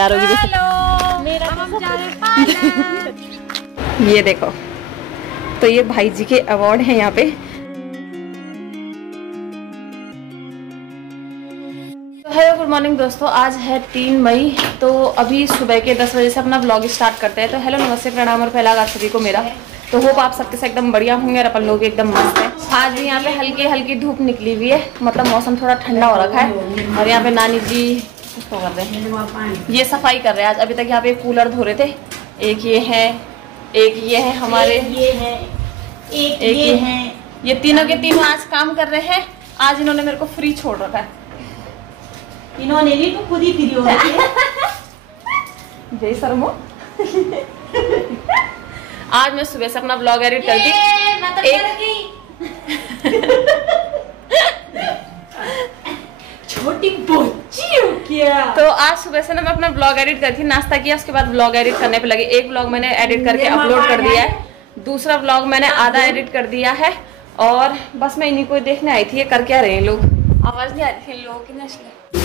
ये देखो, तो ये भाई जी के अवार्ड हैं यहाँ पे। हेलो गुड मॉर्निंग दोस्तों, आज है 3 मई। तो अभी सुबह के 10 बजे से अपना ब्लॉग स्टार्ट करते हैं। तो हेलो नमस्ते प्रणाम और पहला आगाज सभी को मेरा। तो होप आप सबके साथ एकदम बढ़िया होंगे और अपन लोग एकदम मस्त है। आज भी यहाँ पे हल्की हल्की धूप निकली हुई है, मतलब मौसम थोड़ा ठंडा हो रखा है। और यहाँ पे नानी जी कुछ तो कर रहे हैं, ये सफाई कर रहे हैं। आज अभी तक यहाँ पे कूलर धो रहे थे। एक ये है, एक ये है हमारे, ये है, एक ये है। ये तीनों के तीनों आज काम कर रहे हैं। आज इन्होंने मेरे को फ्री छोड़ रखा है। इन्होंने भी तो खुद ही फ्री हो रही है। जय शर्मो। आज मैं सुबह से अपना ब्लॉग एडिट करती छोटी बच्ची हो क्या? तो आज सुबह से ना मैं अपना ब्लॉग एडिट करती, नाश्ता किया, उसके बाद ब्लॉग एडिट करने पे लगी। एक ब्लॉग मैंने एडिट करके अपलोड कर दिया है, दूसरा ब्लॉग मैंने आधा एडिट कर दिया है। और बस मैं इन्हीं को देखने आई थी, ये कर क्या रहे हैं लोग। आवाज नहीं आ रही थी लोगों की ना।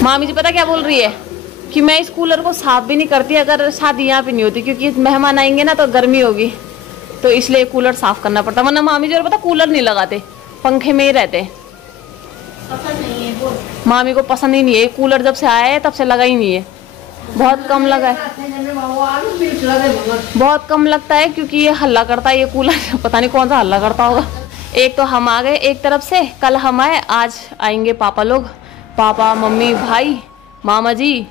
मामी जी पता क्या बोल रही है कि मैं इस कूलर को साफ भी नहीं करती अगर शादी यहाँ पे नहीं होती, क्योंकि मेहमान आएंगे ना तो गर्मी होगी, तो इसलिए कूलर साफ करना पड़ता। वरना मामी जी और पता कूलर नहीं लगाते, पंखे में ही रहते। पसंद नहीं है वो, मामी को पसंद ही नहीं है कूलर। जब से आया है तब से लगा ही नहीं है, बहुत कम लगा है, बहुत कम लगता है, क्योंकि ये हल्ला करता है ये कूलर। पता नहीं कौन सा हल्ला करता होगा। एक तो हम आ गए एक तरफ से, कल हम आए, आज आएंगे पापा लोग, पापा मम्मी भाई मामा जी,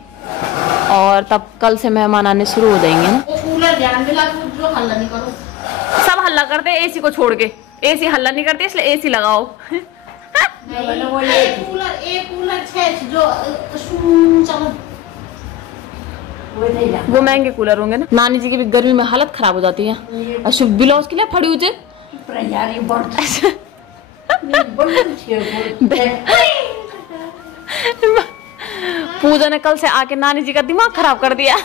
और तब कल से मेहमान आने शुरू हो जाएंगे ना। वो कूलर ध्यान दिला जो हल्ला नहीं करो। सब हल्ला करते हैं एसी को छोड़ के, एसी हल्ला नहीं करती इसलिए एसी लगाओ। वो एक कूलर है जो वो महंगे कूलर होंगे ना। नानी जी की भी गर्मी में हालत खराब हो जाती है। अशुभ ब्लाउज के लिए फड़ी हुई पूजा ने कल से आके नानी जी का दिमाग खराब कर दिया।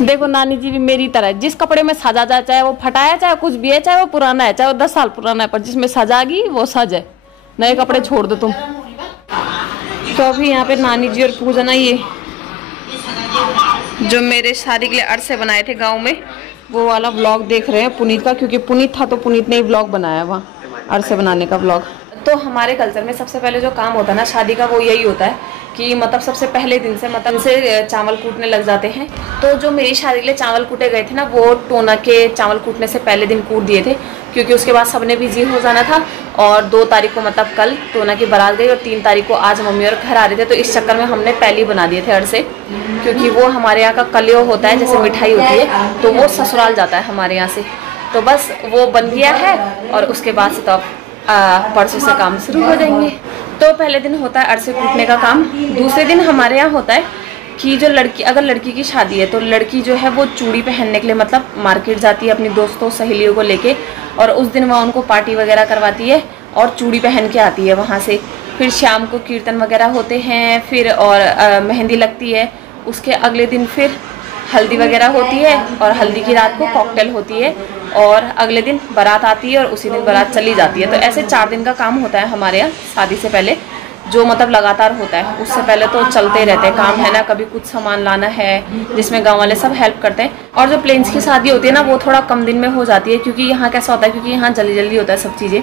देखो नानी जी भी मेरी तरह, जिस कपड़े में सजा जाए, चाहे वो फटाया, चाहे कुछ भी है, चाहे वो पुराना है, चाहे वो 10 साल पुराना है, पर जिसमें सजागी वो सज है। नए कपड़े छोड़ दो तुम। तो अभी यहाँ पे नानी जी और पूजा ना ये जो मेरे शादी के लिए अरसे बनाए थे गांव में, वो वाला व्लॉग देख रहे हैं पुनीत का, क्योंकि पुनीत था तो पुनीत ने ही व्लॉग बनाया वहाँ अरसे बनाने का व्लॉग। तो हमारे कल्चर में सबसे पहले जो काम होता है ना शादी का, वो यही होता है कि मतलब सबसे पहले दिन से मतलब से चावल कूटने लग जाते हैं। तो जो मेरी शादी के लिए चावल कूटे गए थे ना, वो टोना के चावल कूटने से पहले दिन कूट दिए थे, क्योंकि उसके बाद सबने बिजी हो जाना था। और 2 तारीख को मतलब कल टोना की बारात गई, और 3 तारीख को आज मम्मी और घर आ रहे थे। तो इस चक्कर में हमने पहले ही बना दिए थे अरसे, क्योंकि वो हमारे यहाँ का कलियो होता है, जैसे मिठाई होती है, तो वो ससुराल जाता है हमारे यहाँ से। तो बस वो बन गया है, और उसके बाद से तो परसों से काम शुरू हो जाएंगे। तो पहले दिन होता है अरसे कूटने का काम। दूसरे दिन हमारे यहाँ होता है कि जो लड़की, अगर लड़की की शादी है तो लड़की जो है वो चूड़ी पहनने के लिए मतलब मार्केट जाती है अपनी दोस्तों सहेलियों को लेके, और उस दिन वहाँ उनको पार्टी वगैरह करवाती है और चूड़ी पहन के आती है वहाँ से। फिर शाम को कीर्तन वगैरह होते हैं, फिर और मेहंदी लगती है। उसके अगले दिन फिर हल्दी वगैरह होती है, और हल्दी की रात को कॉकटेल होती है, और अगले दिन बारात आती है, और उसी दिन बारात चली जाती है। तो ऐसे 4 दिन का काम होता है हमारे यहाँ शादी से पहले, जो मतलब लगातार होता है। उससे पहले तो चलते रहते हैं काम, है ना। कभी कुछ सामान लाना है, जिसमें गांव वाले सब हेल्प करते हैं। और जो प्लेन्स की शादी होती है ना, वो थोड़ा कम दिन में हो जाती है, क्योंकि यहाँ कैसा होता है, क्योंकि यहाँ जल्दी जल्दी होता है सब चीज़ें,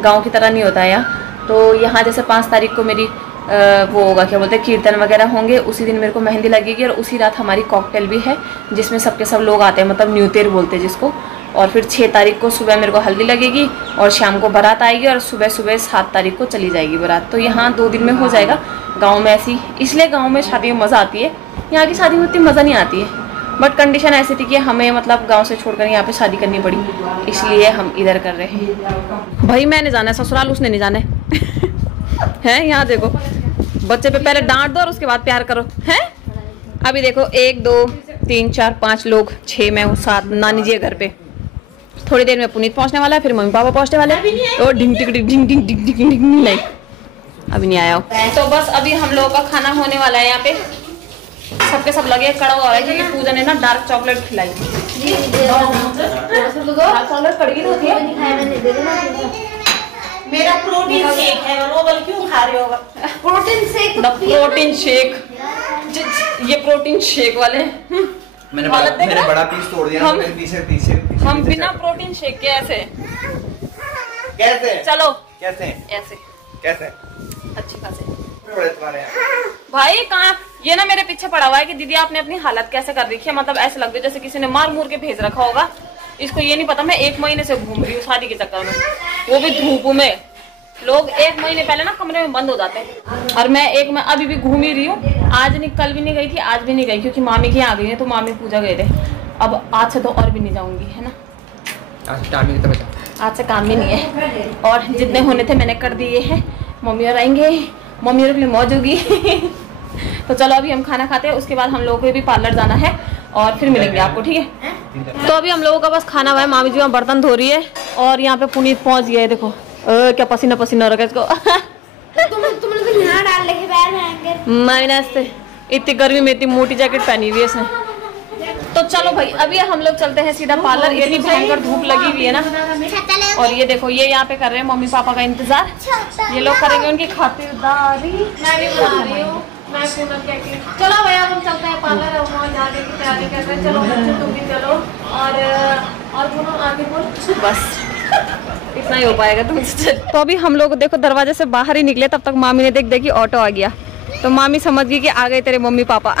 गाँव की तरह नहीं होता है यहाँ। तो यहाँ जैसे 5 तारीख को मेरी वो होगा, क्या बोलते हैं, कीर्तन वगैरह होंगे, उसी दिन मेरे को मेहंदी लगेगी, और उसी रात हमारी कॉकटेल भी है, जिसमें सबके सब लोग आते हैं, मतलब न्यूतेर बोलते हैं जिसको। और फिर 6 तारीख को सुबह मेरे को हल्दी लगेगी, और शाम को बारात आएगी, और सुबह सुबह 7 तारीख को चली जाएगी बारात। तो यहाँ 2 दिन में हो जाएगा। गाँव में ऐसी, इसलिए गाँव में शादी में मज़ा आती है, यहाँ की शादी में उतनी मज़ा नहीं आती है। बट कंडीशन ऐसी थी कि हमें मतलब गाँव से छोड़कर यहाँ पे शादी करनी पड़ी, इसलिए हम इधर कर रहे हैं। भाई मैंने जाना है ससुराल, उसने नहीं जाना है। यहाँ देखो बच्चे पे पहले डांट दो और उसके बाद प्यार करो, हैं। अभी देखो 1 2 3 4 5 लोग, 6 मैं हूँ, 7 नानी जी है घर पे। थोड़ी देर में पुनीत पहुंचने वाला है, फिर मम्मी पापा पहुंचने वाले हैं, और ढिंग टिक ढिंग ढिंग ढिंग ढिंग ढिंग लाइक अभी नहीं आया हो। तो बस अभी हम लोगों का खाना होने वाला है। यहाँ पे सबके सब लगे कड़ा हुआ है, क्योंकि पूजा ने ना डार्क चॉकलेट खिलाई। चॉकलेट कड़गी होती है। मेरा प्रोटीन शेक है, वो बोल क्यों खा रहे होगा? प्रोटीन शेक, प्रोटीन शेक, ये प्रोटीन शेक वाले मैंने बड़ा पीस तोड़ दिया। हम बिना प्रोटीन शेक के ऐसे कैसे? चलो कैसे? ऐसे कैसे? अच्छी खासे भाई कहाँ ये ना मेरे पीछे पड़ा हुआ है कि दीदी आपने अपनी हालत कैसे कर रखी है, मतलब ऐसे लग रहा है जैसे किसी ने मार मूर के भेज रखा होगा। इसको ये नहीं पता मैं 1 महीने से घूम रही हूँ शादी के चक्कर में, वो भी धूप में। लोग 1 महीने पहले ना कमरे में बंद हो जाते हैं और मैं अभी भी घूम ही रही हूँ। आज नहीं, कल भी नहीं गई थी, आज भी नहीं गई क्योंकि मामी के यहाँ आ गई है तो मामी पूजा गए थे। अब आज से तो और भी नहीं जाऊंगी, है ना। आज से काम भी नहीं है और जितने होने थे मैंने कर दिए हैं। मम्मी और आएंगे, मम्मी और के लिए मौज होगी। तो चलो अभी हम खाना खाते हैं, उसके बाद हम लोगों को भी पार्लर जाना है और फिर मिलेंगे आपको, ठीक है। तो अभी हम लोगों का बस खाना हुआ है, मामी जी वहाँ बर्तन धो रही है और यहाँ पे पुनीत पहुँच गया है। देखो क्या पसीना पसीना हो रखा है इसको। तुमने तो यहाँ डाल लेके बैठ जाएंगे। मैंने इतनी गर्मी में इतनी मोटी जैकेट पहनी हुई है इसने। तो चलो भाई अभी हम लोग चलते हैं सीधा पार्लर। इतनी भयंकर धूप लगी हुई है ना। और ये देखो ये यहाँ पे कर रहे हैं मम्मी पापा का इंतजार। ये लोग करेंगे उनकी खातिरदारी। मैं भी बना रही हूँ, मैं पूनम कहती हूँ चलो भैया हम चलते हैं पार्लर और वहाँ जाने की तैयारी कर रहे हैं। चलो बच्चों तुम भी चलो और पूनम आगे बोल। बस इतना ही हो पाएगा तुमसे। तो अभी हम लोग देखो दरवाजे से बाहर ही निकले, तब तक मामी ने देख देखी ऑटो आ गया तो मामी समझ गई कि आ गए तेरे मम्मी पापा।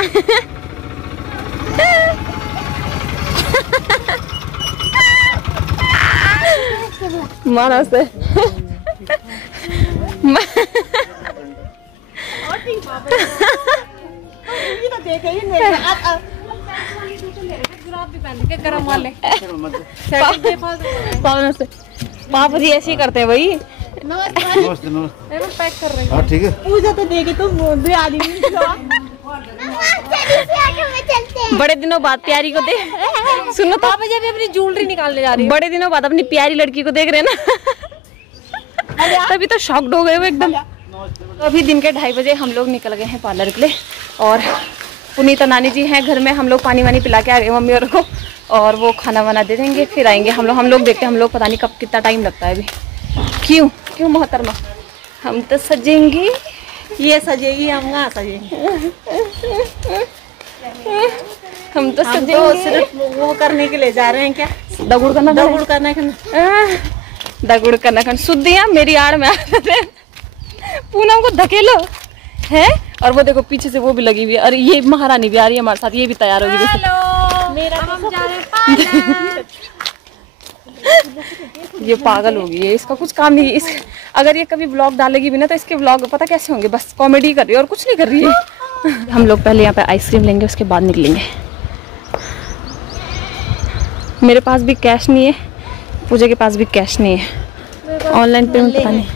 माना से पापा जी ऐसे ही करते हैं भाई। नमस्ते पैक कर रहे हैं। ठीक है। पूजा तो देगी तो बड़े दिनों बाद प्यारी को देख, सुनो तो पापा जी अभी अपनी ज्वेलरी निकालने जा रही है। बड़े दिनों बाद अपनी प्यारी लड़की को देख रहे हैं ना। तभी तो शॉक्ड हो गए वो एकदम। तो अभी दिन के 2:30 बजे हम लोग निकल गए हैं पार्लर के लिए और पुनीत नानी जी हैं घर में। हम लोग पानी वानी पिला के आ गए मम्मी और को और वो खाना वाना दे देंगे फिर आएंगे हम लोग देखते हैं। हम लोग पता नहीं कब कितना टाइम लगता है अभी। क्यों मोहतरमा हम तो सजेंगे, ये सजेगी हम वहाँ सजेंगे। हम तो सजेंगे। तो सिर्फ वो करने के लिए जा रहे हैं क्या? दगुड़ करना दगुड़ करना शुद्धियाँ मेरी आड़ में पूनम को धकेलो है। और वो देखो पीछे से वो भी लगी हुई है और ये महारानी भी आ रही है हमारे साथ, ये भी तैयार होगी। ये पागल होगी, ये इसका कुछ काम नहीं है। अगर ये कभी व्लॉग डालेगी भी ना तो इसके व्लॉग पता कैसे होंगे, बस कॉमेडी कर रही है और कुछ नहीं कर रही है। हम लोग पहले यहाँ पे आइसक्रीम लेंगे उसके बाद निकलेंगे। मेरे पास भी कैश नहीं है, पूजा के पास भी कैश नहीं है। ऑनलाइन पेमेंट पता नहीं,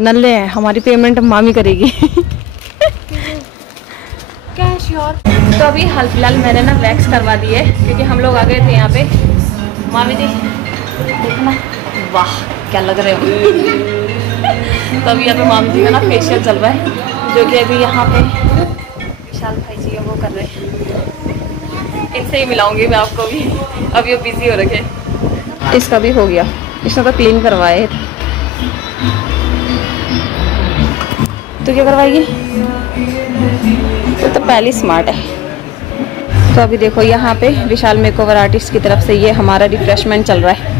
नल्ले हैं। हमारी पेमेंट मामी करेगी। कैश और तो अभी हाल फिलहाल मैंने ना वैक्स करवा दी है क्योंकि हम लोग आ गए थे यहाँ पे। मामी जी देखना, वाह क्या लग रहे हो। तो अभी यहाँ पे मामी जी का ना फेशियल चल रहा है जो कि अभी यहाँ पे विशाल भाई जी वो कर रहे हैं। इनसे ही मिलाऊंगी मैं आपको भी, अभी वो बिजी हो रखे। इसका भी हो गया, इसने तो क्लीन करवाए। तो क्या करवाएगी, तो पहले स्मार्ट है। तो अभी देखो यहाँ पे विशाल मेकओवर आर्टिस्ट की तरफ से ये हमारा रिफ्रेशमेंट चल रहा है,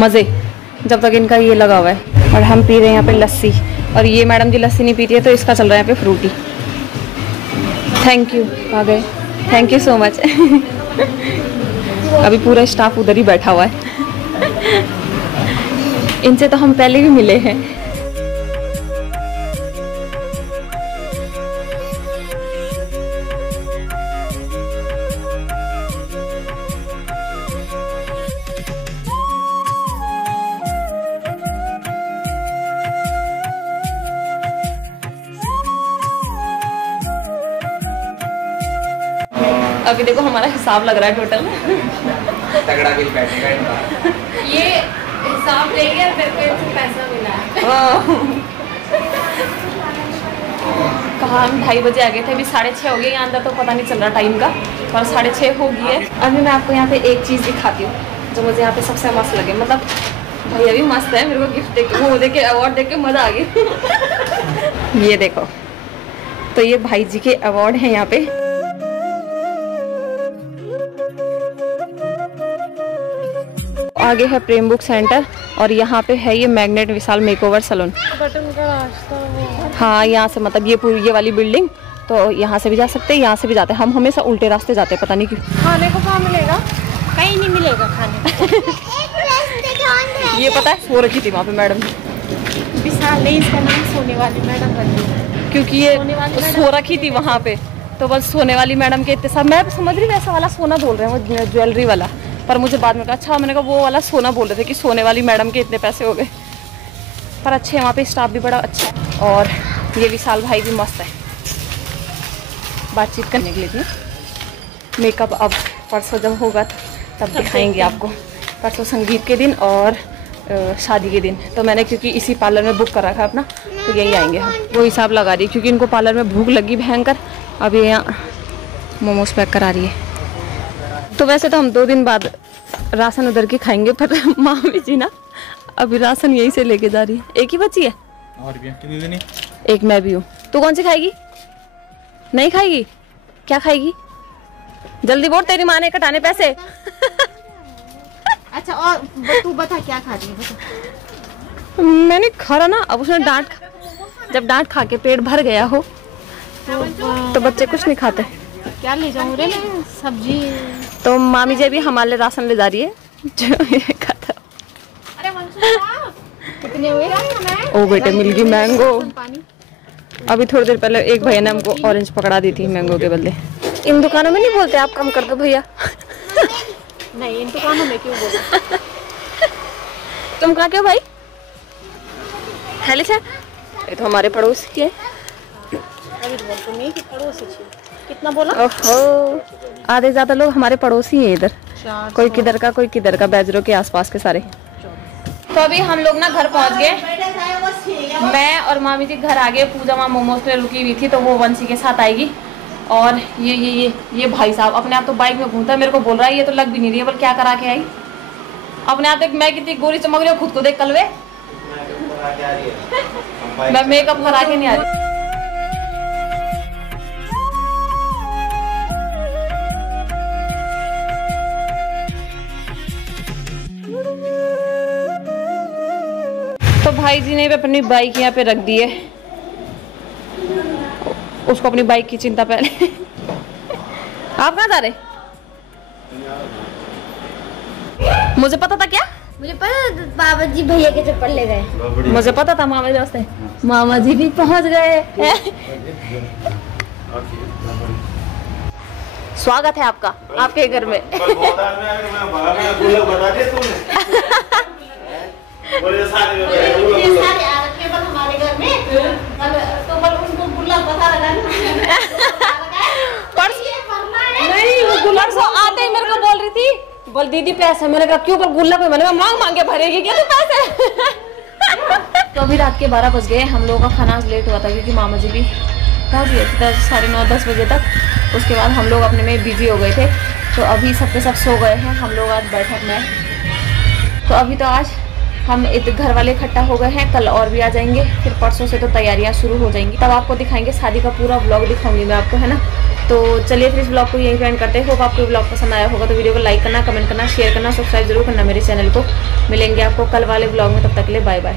मज़े जब तक इनका ये लगा हुआ है। और हम पी रहे हैं यहाँ पे लस्सी और ये मैडम जी लस्सी नहीं पीती है तो इसका चल रहा है यहाँ पे फ्रूटी। थैंक यू आ गए, थैंक यू सो मच। अभी पूरा स्टाफ उधर ही बैठा हुआ है। इनसे तो हम पहले भी मिले हैं। अभी देखो हमारा हिसाब लग रहा है टोटल। तगड़ा बिल बैठेगा। ये हिसाब लेंगे और फिर पैसा मिला है। कहाँ हम 2:30 बजे आ गए थे, अभी 6:30 हो गए। यहाँ अंदर तो पता नहीं चल रहा टाइम का, पर 6:30 हो गई है। अभी मैं आपको यहाँ पे एक चीज़ दिखाती हूँ जो मुझे यहाँ पे सबसे मस्त लगे। मतलब भैया भी मस्त है, मेरे को गिफ्ट देके वो देके अवार्ड देके मजा आ गई। ये देखो, तो ये भाई जी के अवार्ड हैं यहाँ पे। आगे है प्रेम बुक सेंटर और यहाँ पे है ये मैग्नेट विशाल मेकओवर सैलून। बटन का रास्ता। हाँ, यहाँ से मतलब ये पूरी ये वाली बिल्डिंग, तो यहाँ से भी जा सकते हैं, यहाँ से भी जाते हैं। हम हमेशा उल्टे रास्ते जाते हैं, पता नहीं क्यों। खाने को कहाँ मिलेगा? कहीं नहीं मिलेगा खाने को। ये पता है, सो रखी थी वहाँ पे मैडम, विशाल नहीं, इसका नाम सोने वाली मैडम रखी है, क्योंकि ये सो रखी थी वहाँ पे, तो बस सोने वाली मैडम के इतने सब। मैं समझ रही वैसा वाला सोना बोल रहे हैं, वो ज्वेलरी वाला, पर मुझे बाद में कहा अच्छा, मैंने कहा वो वाला सोना बोल रहे थे कि सोने वाली मैडम के इतने पैसे हो गए। पर अच्छे हैं वहाँ पे, स्टाफ भी बड़ा अच्छा है। और ये विशाल भाई भी मस्त है, बातचीत करने के लिए भी। मेकअप अब परसों जब होगा तब दिखाएंगे आपको, परसों संगीत के दिन और शादी के दिन। तो मैंने क्योंकि इसी पार्लर में बुक कर रखा है अपना, तो यही आएंगे हम। वो हिसाब लगा रही है क्योंकि इनको पार्लर में भूख लगी भयंकर। अब ये यहाँ मोमोज पैक करा रही है। तो वैसे तो हम 2 दिन बाद राशन उधर के खाएंगे, पर मामी जी ना अभी राशन यहीं से लेके जा रही है। एक ही बची है और भी कितनी देनी? एक मैं भी हूँ। तू कौन सी खाएगी? नहीं खाएगी? क्या खाएगी? जल्दी बोल, तेरी माँ ने कटाने पैसे। अच्छा, और तू बता क्या खा रही है, बता। मैंने खा ना, अब उसने जब डांट खा के पेट भर गया हो तो बच्चे कुछ नहीं खाते। क्या ले जाऊँ रे? सब्जी। तो मामी जी अभी हमारे लिए राशन ले जा रही है जो ये खाता। कितने हुए? ओ बेटे, मिल गई मैंगो। अभी थोड़ी देर पहले एक भैया ने हमको ऑरेंज पकड़ा दी थी मैंगो के बदले। इन दुकानों में नहीं बोलते आप, कम कर दो भैया। नहीं, इन दुकानों में क्यों बोलते? तुम कहाँ के हो भाई? हेले से? ये तो हमारे पड़ोस की है। अभी बोल तुम नहीं कि पड़ोसी छी। कितना बोला? ओहो, आधे ज्यादा लोग हमारे पड़ोसी हैं इधर, कोई किधर का कोई किधर का, बैजरों के आसपास के सारे। तो अभी हम लोग ना घर पहुंच गए, मैं और मामी जी घर आ गए। पूजा वहाँ मोमोज पे रुकी हुई थी, तो वो वंशी के साथ आएगी। और ये भाई साहब अपने आप तो बाइक में घूमता है, मेरे को बोल रहा है ये तो लग भी नहीं रही है, बोल क्या करा के आई अपने आप देख। मैं कितनी गोरी चमक रही हूँ, खुद को देख कलवे। मैं मेकअप करा के नहीं आ रही। तो भाई जी ने भी अपनी बाइक यहाँ पे रख दी है, उसको अपनी बाइक की चिंता पहले। आप कहाँ जा रहे? मुझे पता था क्या? मुझे पता था बाबा जी भैया के चप्पल ले गए। मुझे पता था मामा जी रास्ते। मामा जी भी पहुंच गए। स्वागत है आपका आपके घर में। हमारे घर में तो उनको गुलाब बता रहा नहीं, वो गुलाब सो आते ही मेरे को बोल रही थी, बोल दीदी पैसे। मैंने कहा क्यों? पर गुल्ला पे मैंने मांग के भरेगी क्या तू पैसे? तो अभी रात के 12 बज गए। हम लोगों का खाना लेट हुआ था क्योंकि मामा जी भी पहुँच गए थे 9:30-10 बजे तक। उसके बाद हम लोग अपने में बिजी हो गए थे, तो अभी सबके सब सो गए हैं। हम लोग आज बैठक में, तो अभी तो आज हम घर वाले इकट्ठा हो गए हैं। कल और भी आ जाएंगे, फिर परसों से तो तैयारियां शुरू हो जाएंगी। तब आपको दिखाएंगे शादी का पूरा व्लॉग दिखाऊंगी मैं आपको, है ना। तो चलिए फिर इस ब्लॉग को यहीं एंड करते हैं। होप आपको ब्लॉग पसंद आया होगा, तो वीडियो को लाइक करना, कमेंट करना, शेयर करना, सब्सक्राइब जरूर करना मेरे चैनल को। मिलेंगे आपको कल वाले ब्लॉग में, तब तक के लिए बाय बाय।